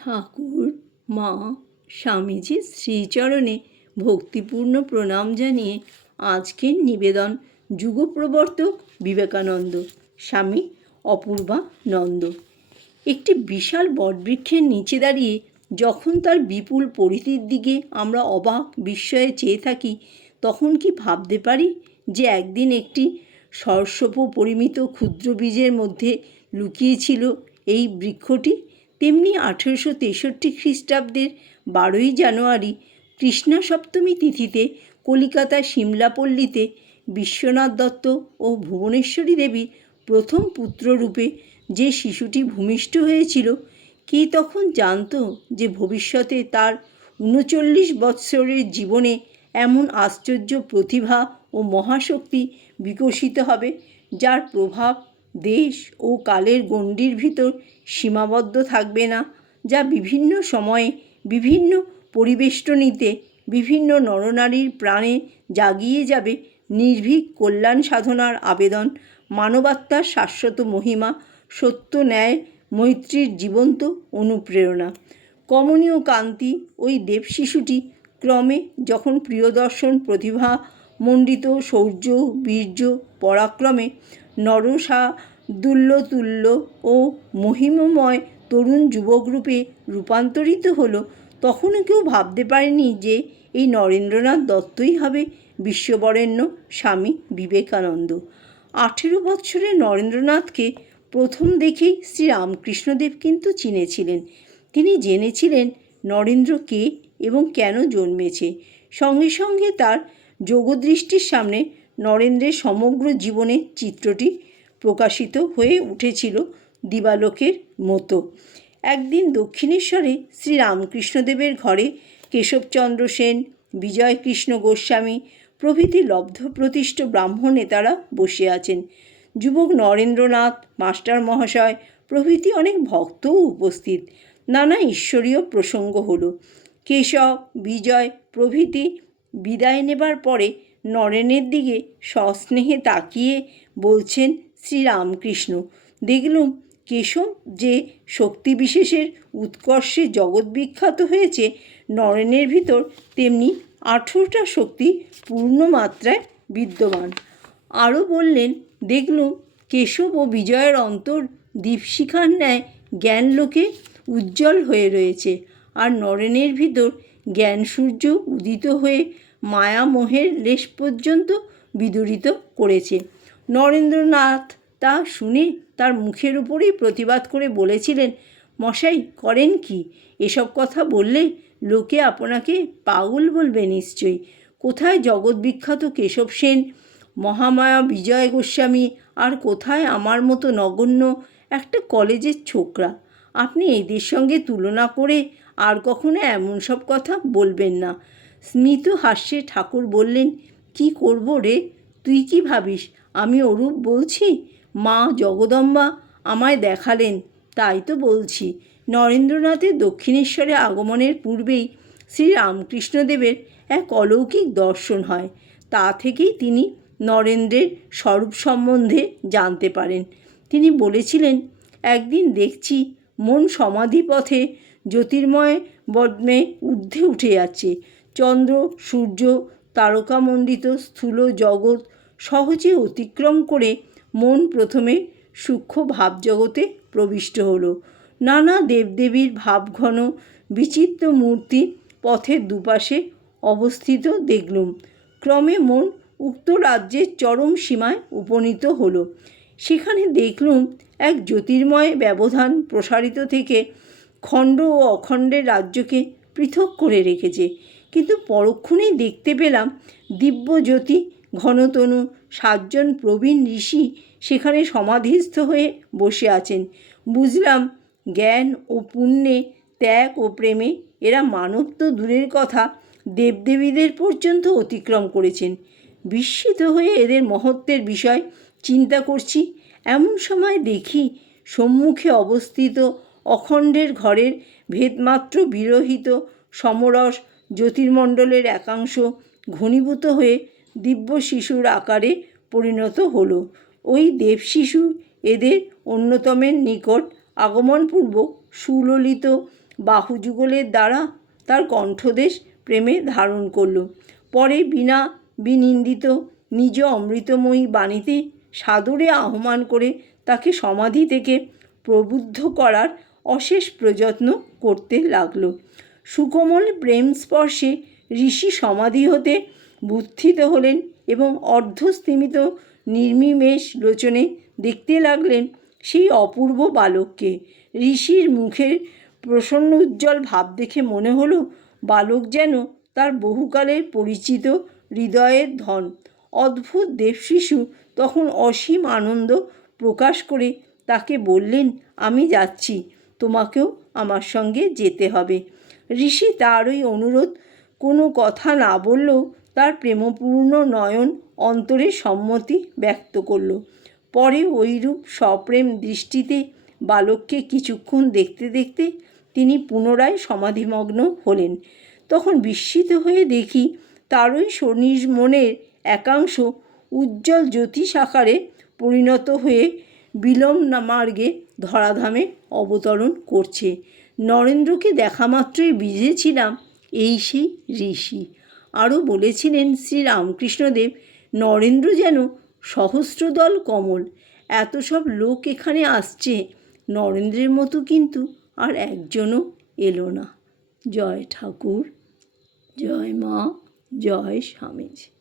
ঠাকুর, মা স্বামীজির শ্রীচরণে ভক্তিপূর্ণ প্রণাম জানিয়ে আজকের নিবেদন যুগপ্রবর্তক বিবেকানন্দ, স্বামী অপূর্বা নন্দ। একটি বিশাল বটবৃক্ষের নিচে দাঁড়িয়ে যখন তার বিপুল পরিধির দিকে আমরা অবাক বিস্ময়ে চেয়ে থাকি, তখন কি ভাবতে পারি যে একদিন একটি সর্ষপ পরিমিত ক্ষুদ্র বীজের মধ্যে লুকিয়েছিল এই বৃক্ষটি? তেমনি আঠেরোশো তেষট্টি খ্রিস্টাব্দের বারোই জানুয়ারি কৃষ্ণা সপ্তমী তিথিতে কলিকাতার সিমলাপল্লীতে বিশ্বনাথ দত্ত ও ভুবনেশ্বরী দেবী প্রথম পুত্ররূপে যে শিশুটি ভূমিষ্ঠ হয়েছিল, কে তখন জানতো যে ভবিষ্যতে তার উনচল্লিশ বৎসরের জীবনে এমন আশ্চর্য প্রতিভা ও মহাশক্তি বিকশিত হবে, যার প্রভাব দেশ ও কালের গণ্ডির ভিতর সীমাবদ্ধ থাকবে না, যা বিভিন্ন সময়ে বিভিন্ন পরিবেষ্টনীতে বিভিন্ন নরনারীর প্রাণে জাগিয়ে যাবে নির্ভীক কল্যাণ সাধনার আবেদন মানবাত্মার শাশ্বত মহিমা, সত্য ন্যায়, মৈত্রীর জীবন্ত অনুপ্রেরণা। কমনীয় কান্তি ওই দেব শিশুটি ক্রমে যখন প্রিয়দর্শন প্রতিভা মণ্ডিত শৌর্য বীর্য, পরাক্রমে নরসা দুল্যতুল্য ও মহিমময় তরুণ যুবকরূপে রূপান্তরিত হলো। তখনও কেউ ভাবতে পারেনি যে এই নরেন্দ্রনাথ দত্তই হবে বিশ্ববরেণ্য স্বামী বিবেকানন্দ। আঠেরো বৎসরের নরেন্দ্রনাথকে প্রথম দেখেই শ্রী রামকৃষ্ণদেব কিন্তু চিনেছিলেন। তিনি জেনেছিলেন নরেন্দ্র কে এবং কেন জন্মেছে। সঙ্গে সঙ্গে তার যোগদৃষ্টির সামনে নরেন্দ্রের সমগ্র জীবনের চিত্রটি প্রকাশিত হয়ে উঠেছিল দিবালোকের মতো। একদিন দক্ষিণেশ্বরে শ্রী রামকৃষ্ণদেবের ঘরে কেশবচন্দ্র সেন, বিজয়কৃষ্ণ গোস্বামী প্রভৃতি লব্ধপ্রতিষ্ঠ ব্রাহ্ম নেতারা বসে আছেন। যুবক নরেন্দ্রনাথ, মাস্টার মহাশয় প্রভৃতি অনেক ভক্তও উপস্থিত। নানা ঈশ্বরীয় প্রসঙ্গ হলো, কেশব, বিজয় প্রভৃতি বিদায় নেবার পরে নরেনের দিকে সস্নেহে তাকিয়ে বলছেন, শ্রীরামকৃষ্ণ, দেখলুম কেশব যে শক্তি বিশেষের উৎকর্ষে জগৎ বিখ্যাত হয়েছে, নরেনের ভিতর তেমনি আঠেরোটা শক্তি পূর্ণ মাত্রায় বিদ্যমান। আরও বললেন, দেখলুম কেশব ও বিজয়ের অন্তর দীপশিখার ন্যায় জ্ঞানলোকে উজ্জ্বল হয়ে রয়েছে, আর নরেনের ভিতর জ্ঞান সূর্য উদিত হয়ে মায়া মোহের লেশ পর্যন্ত বিদূরিত করেছে। নরেন্দ্রনাথ তা শুনে তার মুখের উপরেই প্রতিবাদ করে বলেছিলেন, মশাই, করেন কি? এসব কথা বললে লোকে আপনাকে পাগল বলবে নিশ্চয়ই। কোথায় জগৎবিখ্যাত কেশব সেন? মহামায়া বিজয় গোস্বামী, আর কোথায় আমার মতো নগণ্য একটা কলেজের ছোকরা? আপনি এদের সঙ্গে তুলনা করে আর কখনো এমন সব কথা বলবেন না। স্মিত হাস্যে ঠাকুর বললেন, কি করব রে? তুই কি ভাবিস? আমি অরূপ বলছি? মা জগদম্বা আমায় দেখালেন, তাই তো বলছি। নরেন্দ্রনাথের দক্ষিণেশ্বরে আগমনের পূর্বেই শ্রী রামকৃষ্ণদেবের এক অলৌকিক দর্শন হয়। তা থেকেই তিনি নরেন্দ্রের স্বরূপ সম্বন্ধে জানতে পারেন। তিনি বলেছিলেন, একদিন দেখছি মন সমাধিপথে জ্যোতির্ময় বদ্মে ঊর্ধ্বে উঠে যাচ্ছে। চন্দ্র, সূর্য, তারকামণ্ডিত স্থূল জগৎ সহজে অতিক্রম করে মন প্রথমে সূক্ষ্ম ভাবজগতে প্রবিষ্ট হলো। নানা দেবদেবীর ভাবঘন, বিচিত্র মূর্তি পথের দুপাশে অবস্থিত দেখলুম। ক্রমে মন উক্ত রাজ্যের চরম সীমায় উপনীত হলো। সেখানে দেখলুম এক জ্যোতির্ময় ব্যবধান প্রসারিত থেকে খণ্ড ও অখণ্ডের রাজ্যকে পৃথক করে রেখেছে। কিন্তু পরক্ষণেই দেখতে পেলাম দিব্যজ্যোতি, ঘনতনু, সাতজন প্রবীণ ঋষি সেখানে সমাধিস্থ হয়ে বসে আছেন। বুঝলাম জ্ঞান ও পুণ্যে ত্যাগ ও প্রেমে এরা মানব তো দূরের কথা দেবদেবীদের পর্যন্ত অতিক্রম করেছেন। বিস্মিত হয়ে এদের মহত্বের বিষয় চিন্তা করছি। এমন সময় দেখি সম্মুখে অবস্থিত অখণ্ডের ঘরের ভেদমাত্র বিরহিত সমরস জ্যোতির্মণ্ডলের একাংশ ঘনীভূত হয়ে দিব্য শিশুর আকারে পরিণত হলো। ওই দেবশিশু এদের অন্যতমের নিকট আগমনপূর্বক সুললিত বাহুযুগলের দ্বারা তার কণ্ঠদেশ প্রেমে ধারণ করল। পরে বিনা বিনিন্দিত নিজ অমৃতময়ী বাণীতে সাদরে আহ্বান করে তাকে সমাধি থেকে প্রবুদ্ধ করার অশেষ প্রযত্ন করতে লাগল। সুকোমল প্রেম স্পর্শে ঋষি সমাধি হতে বুদ্ধিত হলেন এবং অর্ধস্তিমিত নির্মিমেষ লোচনে দেখতে লাগলেন সেই অপূর্ব বালককে। ঋষির মুখের প্রসন্ন উজ্জ্বল ভাব দেখে মনে হলো, বালক যেন তার বহুকালের পরিচিত হৃদয়ের ধন। অদ্ভুত দেবশিশু তখন অসীম আনন্দ প্রকাশ করে তাকে বললেন, আমি যাচ্ছি। তোমাকেও আমার সঙ্গে যেতে হবে। ঋষি তার ওই অনুরোধ, কোনো কথা না বললেও তার প্রেমপূর্ণ নয়ন অন্তরে সম্মতি ব্যক্ত করল। পরে ওইরূপ সপ্রেম দৃষ্টিতে বালককে কিছুক্ষণ দেখতে দেখতে তিনি পুনরায় সমাধিমগ্ন হলেন। তখন বিস্মিত হয়ে দেখি তারই শনির মনের একাংশ উজ্জ্বল জ্যোতিষ আকারে পরিণত হয়ে বিলম না মার্গে ধরাধামে অবতরণ করছে। নরেন্দ্রকে দেখা মাত্রই বুঝেছিলাম এই সেই ঋষি। আরও বলেছিলেন শ্রী রামকৃষ্ণদেব নরেন্দ্র যেন সহস্রদল কমল। এত সব লোক এখানে আসছে। নরেন্দ্রের মতো কিন্তু আর একজনও এলো না। জয় ঠাকুর, জয় মা, জয় স্বামীজি।